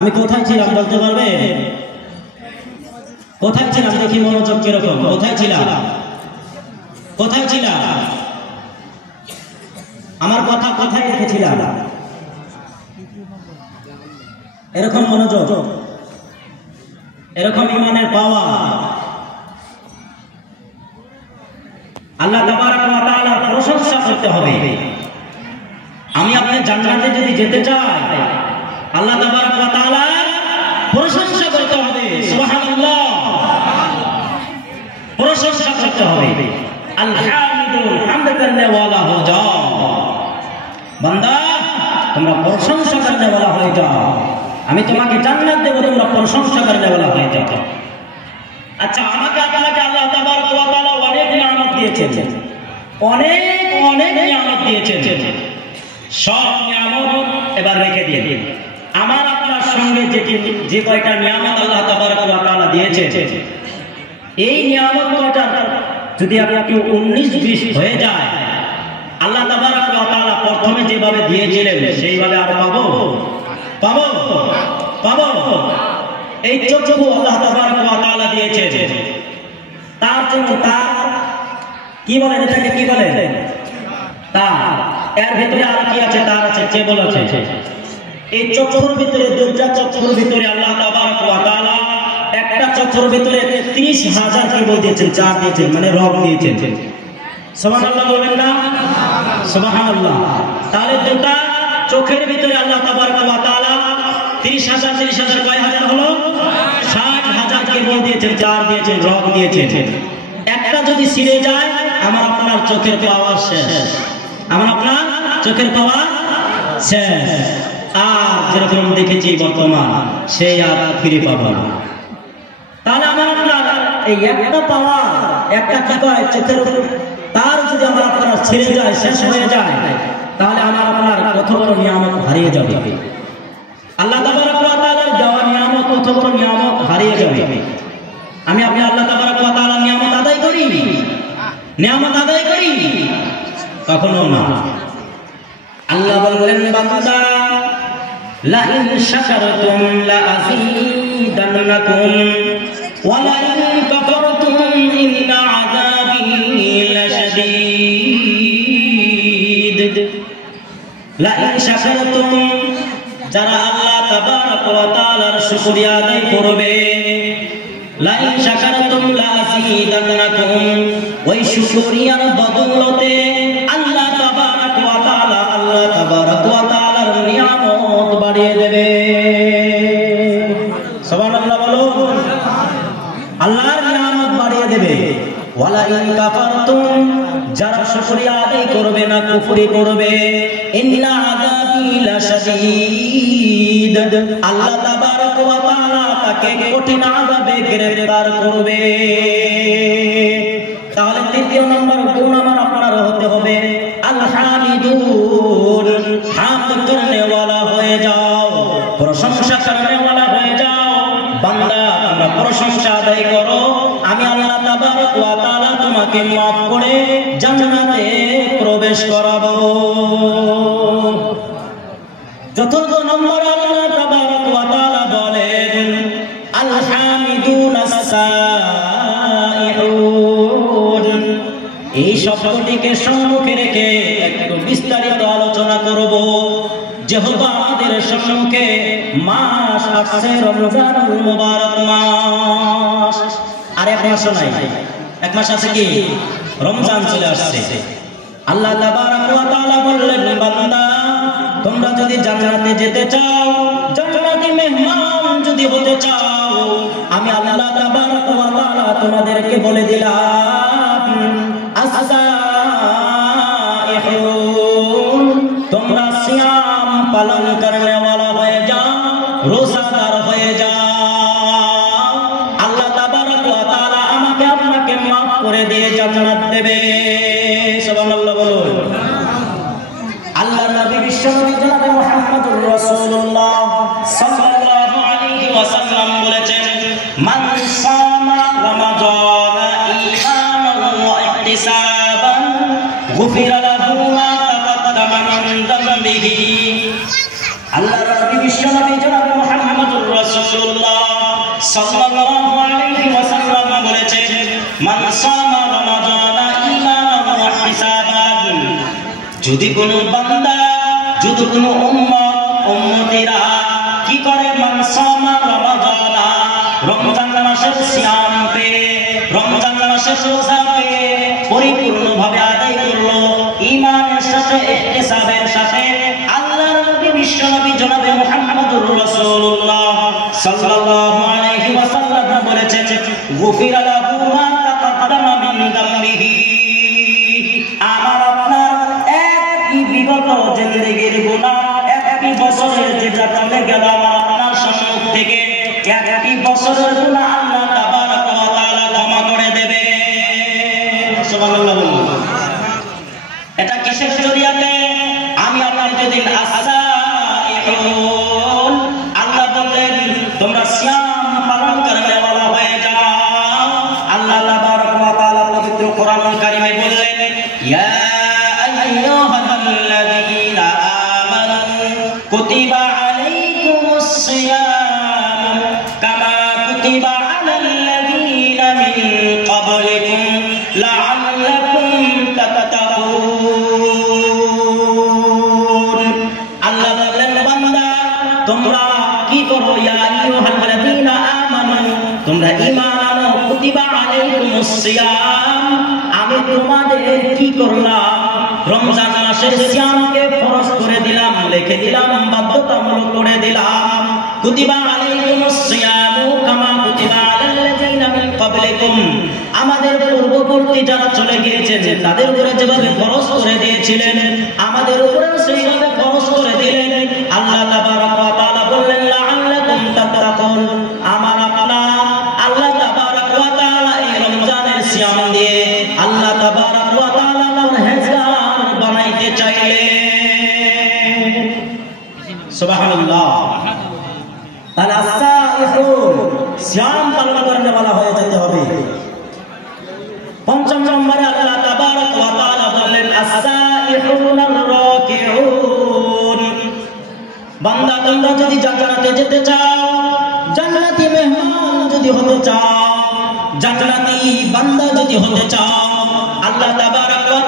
আমি কোথায় ছিলাম বলতে পারবে? কোথায় ছিলাম দেখি মনোযোগ কিরকম। কোথায় ছিলাম? কোথায় ছিলাম? আমার কথা কোথায় রেখেছিলাম? এরকম মনোযোগ, এরকম ইমানের পাওয়া আল্লাহ তাবারক ওয়া তাআলার প্রশংসা করতে হবে। আমি আপনি জান্নাতে যদি যেতে চাই আল্লাহ তাবারক ওয়া তাআলার প্রশংসা করতে হবে। সুবহানাল্লাহ, প্রশংসা করতে হবে। আলহামদুল হামদ করনে वाला हो जाओ, বান্দা তোমরা প্রশংসা করনে वाला হয়ে যাও। আমি তোমাকে জান্নাত দেব, তোমরা প্রশংসা করনে वाला হয়ে যাও। আচ্ছা, আমাকে আপনাকে আল্লাহ তাবারক ওয়া তাআলা অনেক নিয়ামত দিয়েছেন, অনেক অনেক নিয়ামত দিয়েছেন। সব নিয়ামত এবার রেখে দিয়ে আমার আপনার সঙ্গে যে কয়টা নিয়ামত আল্লাহ তাবারক ওয়া তাআলা দিয়েছেন, এই নিয়ামত কয়টা যদি আপনি 19-20 হয়ে যায়, আল্লাহ তাবারক ওয়া তাআলা প্রথমে যেভাবে দিয়েছিলেন সেইভাবে আর পাবো? এই চক্ষু আল্লাহ তাবারক ওয়া তাআলা দিয়েছেন, তার জন্য তার কি বলেন, এটাকে কি বলেন? তার। এর ভিতরে আর কি আছে? তার আছে, কেবল আছে। এই চক্ষুর ভিতরে, দুইটা চক্ষুর ভিতরে আল্লাহ তাবারক ওয়া তাআলা একটা চক্ষুর ভিতরে 30,000 কেবল দিয়েছেন, চার দিয়েছেন, মানে রব দিয়েছেন। সুবহানাল্লাহ বলেন না? সুবহানাল্লাহ। তাহলে দুটা চোখের ভিতরে আল্লাহ তাবারক ওয়া তাআলা 30,000 কয় হাজার হলো? 60,000 কেবল দিয়েছেন, চার দিয়েছেন, রব দিয়েছেন। একটা যদি ছিঁড়ে যায় আমার আপনার চোখের পাওয়ার শেষ, আমার আপনার চোখের পাওয়ার শেষ। আর যেরকম দেখেছি বর্তমান সেই আর ফিরে পাবো না। তাহলে আমার আপনার এই একটা পাওয়ার, একটা কি কয় চোখের, তার যদি আমার আপনার ছিঁড়ে যায়, শেষ হয়ে যায়, তাহলে আমার আপনার কত বড় নিয়ামত হারিয়ে যাবে। আল্লাহ তাবারক ওয়া তাআলার দেওয়া নিয়ামত, কত বড় নিয়ামত হারিয়ে যাবে। আমি আপনি আল্লাহ তাবারক ওয়া তাআলার নিয়ামত আদায় করি? নিয়ামত আদায় করি? কখনো না। আল্লাহ বললেন, বান্দা লা ইন শাকারতুম লা আযীদান্নাকুম ওয়া লা ইন কাফারতুম ইন্না আযাবি লাশাদীদ। লা ইন শাকারতুম, যারা আল্লাহ তাবারক ওয়া তাআলার শুকরিয়া আদায় করবে, লা ইন শাকারতুম লা আযীদান্নাকুম, ওই শুকরিয়ার বদৌলতে আল্লাহ তাবারক ওয়া তাআলা, আল্লাহ তাবারক ওয়া তাআলার নিয়ামত বাড়িয়ে দেবে। সুবহানাল্লাহ বলুন। আল্লাহর নিয়ামত বাড়িয়ে দেবে। ওয়ালা ইন কাফারতুম, যারা শুকরিয়া আদায় করবে না, কুফরি করবে, ইন্না আযাবি লাশাদীদ, আল্লাহ তাবারক ওয়া তাআলা তাকে কঠিন আযাবে গ্রেফতার করবে। তাহলে তৃতীয় নম্বর গুণ আমার আপনার হতে হবে আল হামিদুন, হামদ করনে वाला হয়ে যাও, প্রশংসা করনে वाला হয়ে যাও। বান্দা তোমরা প্রশংসা আদায় করো, আমি আল্লাহ তাবারক ওয়া তাআলা তোমাকে মাফ করে জান্নাতে প্রবেশ করাবো। চতুর্থ নম্বর আল্লাহ তাবারক ওয়া তাআলা বলেন আল হামিদুন আস-সাইহুন। এই শব্দটিকে সম্মুখে রেখে একটু বিস্তারিত আলোচনা করব। যেহেতু আমাদের সম্মুখে মাস আসছে, রমজানুল মুবারক মাস, আর এক মাস নাই, এক মাস আছে কি? রমজান চলে আসছে। আল্লাহ তাবারক ওয়া তাআলা বললেন, বান্দা তোমরা যদি জান্নাতে যেতে চাও, জান্নাতি মেহমান যদি হতে চাও, আমি আল্লাহ তাবারক ওয়া তাআলা তোমাদেরকে বলে দিলাম আস-সাইহুন, তোমরা সিয়াম পালন করনে वाला হয়ে যাও, রোজাদার হয়ে যাও। আল্লাহ তাবারক ওয়া তাআলা আমাকে আপনাকে মাফ করে দিয়ে জান্নাত দেবে। সুবহানাল্লাহ বলুন। আল্লাহর নবী বিশ্বনবী জনাব মুহাম্মদুর রাসূলুল্লাহ সাল্লাল্লাহু আলাইহি ওয়াসাল্লাম বলেছেন, মান সামা রমাদানা ঈমানান ওয়া ইহতিসাবান গুফিরা লাহু মা তাকাদ্দামা মিন যামবিহি। আল্লাহর নবী বিশ্বনবী জনাব মুহাম্মদুর যদি কোনো বান্দা, যদি কোনো উম্মতিরা কি করে, মানসামা রমাদানা, রমজান মাসের সিয়াম পেয়ে, রমজান মাসের রোজা পেয়ে পরিপূর্ণভাবে আদায় করলো ঈমানের সাথে, ইহতিসাবের সাথে, আল্লাহর নবী বিশ্বনবী জনাবে মুহাম্মদুর রাসূলুল্লাহ সাল্লাল্লাহু আলাইহি ওয়াসাল্লাম বলেছেন, গুফিরা লাহু মা তাকাদ্দামা মিন যামবিহি, আমার আপনার একই বিগত জিন্দেগীর গুনাহ, একই বছরের যেটা চলে গেল আমার আপনার সম্মুখ থেকে, একই বছরের গুনাহ আল্লাহ তাবারক ওয়া তাআলা ক্ষমা করে দেবে। সুবহানাল্লাহ বলুন। এটা কিসের জরিয়াতে? আমি আপনার যেদিন আসাইহুন, আল্লাহ বললেন তোমরা সিয়াম পালন করবে বলা হয়ে যাও। আল্লাহ তাবারক ওয়া তাআলা পবিত্র কোরআন কারীমে বললেন, ইয়া আইয়ুহাল্লাযীনা আমানু কুতিবা আলাইকুমুস সিয়াম কামা কুতিবা আলাল্লাযীনা মিন ক্বাবলিকুম লাআল্লাকুম তাত্তাকুন। আল্লাহ বললেন, বান্দা তোমরা কি করো, ইয়া আইয়ুহাল্লাযীনা আমানু, তোমরা ঈমান আনো, কুতিবা আলাইকুমুস সিয়াম, আমি তোমাদের কি করলাম, রমজান মাসের সিয়ামকে ফরজ করে দিলাম, লিখে দিলাম, বাধ্যতামূলক করে দিলাম। কুতিবা আলাইকুমুস সিয়াম কামা কুতিবা আলাল্লাযীনা মিন ক্বাবলিকুম, আমাদের পূর্ববর্তী যারা চলে গিয়েছেন তাদের উপরে যেভাবে ফরজ করে দিয়েছিলেন, আমাদের উপরে সেইভাবে ফরজ করে দিলেন। আল্লাহ তাবারক ওয়া তাআলা বললেন, লাআল্লাকুম তাত্তাকুন, আমার আপনার আল্লাহ তাবারক ওয়া তাআলা এই রমজানের সিয়াম দিয়ে আল্লাহ তাবারক ওয়া তাআলা পরহেজগার বানাইতে চাইলেন। সুবহানাল্লাহ। তাহলে আসাইহুন, সিয়াম পালন করতে বলা হয়ে যেতে হবে। পঞ্চম নম্বরে আল্লাহ তাবারক ওয়া তাআলা বললেন, আসাইহুন আর-রাকিউন, বান্দা তোমরা যদি জান্নাতে যেতে চাও, জান্নাতি মেহমান যদি হতে চাও, জান্নাতি বান্দা যদি হতে চাও, আল্লাহ তাবারক ওয়া